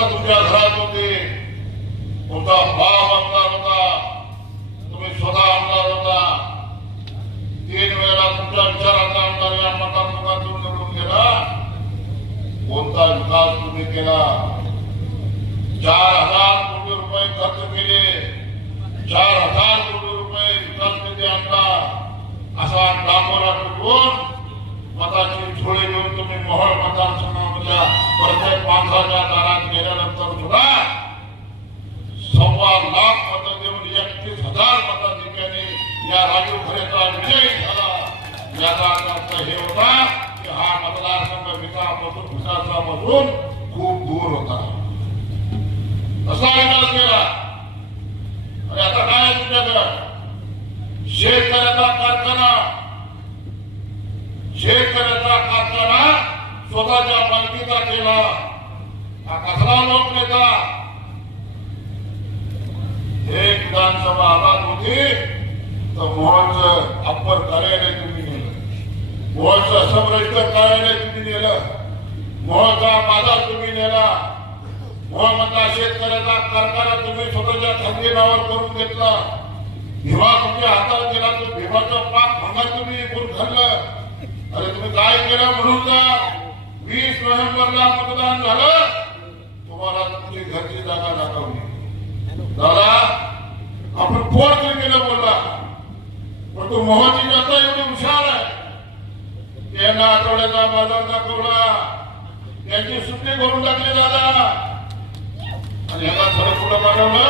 वर्ष तुमच्या घरात होते, तुमचा भाव आमदार होता, तुम्ही स्वतः आमदार होता, 3 वेळा तुमच्या विचाराचा आमदार या मतदारसंघातून निवडून गेला. कोणता विकास तुम्ही केला? 4,000 कोटी रुपये खर्च केले, 4,000 कोटी रुपये विकास निधी आणला. असा डांबोरा पिटवून मताची झोळी घेऊन तुम्ही मोहोळ मतदारसंघामधल्या प्रत्येक माणसाच्या दारात गेल्यानंतर सुद्धा 1.25 लाख मतं देऊन 31,000 मताधिक्याने या राजू खरेचा विजय झाला. याचा अर्थ हे होता की हा मतदारसंघ विकासापासून खूप दूर होता. असा विकास केला. आणि आता काय तुमच्याकडे शेतकऱ्याचा कारखाना स्वतःच्या मालकीचा केला. हा कसला लोकनेता? एक विधानसभा आबाद होती तर मोहोळचं अप्पर कार्यालय तुम्ही नेलं, मोहोळचं सबरजिस्टर कार्यालय तुम्ही नेलं, मोहोळचा बाजार तुम्ही नेला, मोहोळमधला शेतकऱ्याचा कारखाना तुम्ही स्वतःच्या खाजगी नावावर करून घेतला. भीमा तुमच्या हातात गेला, तो भीमाचा पाक भांगा तुम्ही इकून खाल्लं. अरे तुम्ही काय केलं म्हणून तर 20 नोव्हेंबरला मतदान झालं, तुम्हाला तुमची घरची जागा दाखवली. दादा आपण फोन केलं बोलला, पण तो मोहची जनता एवढी हुशार आहे. यांना आठवड्याचा बाजार दाखवला, यांची सुट्टी करून टाकली दादा. आणि याला थोडं पुढं पाठवलं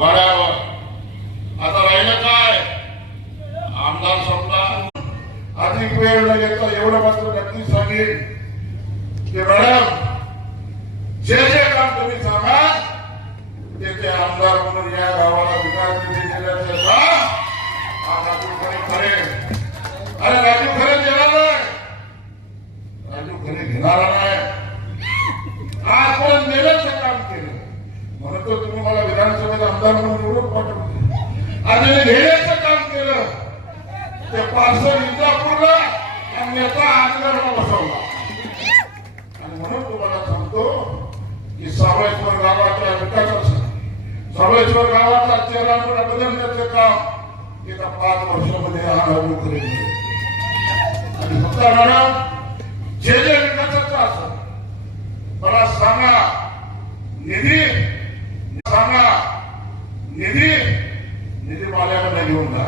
वाड्यावर. आता राहिलं काय? आमदार संपला. अधिक वेळ न घेता एवढं मात्र नक्की सांगेन की मॅडम जे काम तुम्ही सांगा ते आमदार म्हणून या गावाला विकास निधी दिल्याचं काम राजू खरे करेल. अरे राजू खरे देणार नाही, राजू खरे घेणारा नाही. आजपर्यंत देण्याचं काम केलं म्हणून तर तुम्ही मला विधानसभेत आमदार म्हणून निवडून पाठवले. आणि घेण्याचं काम केलं ते पार्सल इंदापूरला आणि याचा आंदोलनाला बसवला. आणि म्हणून तुम्हाला सांगतो की सावळेश्वर गावाच्या विकासासाठी, सावळेश्वर गावाचा चेहरा बदलण्याचं काम एका 5 वर्षामध्ये हा राजू खरे केले. आणि फक्त मॅडम जे विकासाचं असं मला सांगा, निधी माल्याकडे घेऊन जा.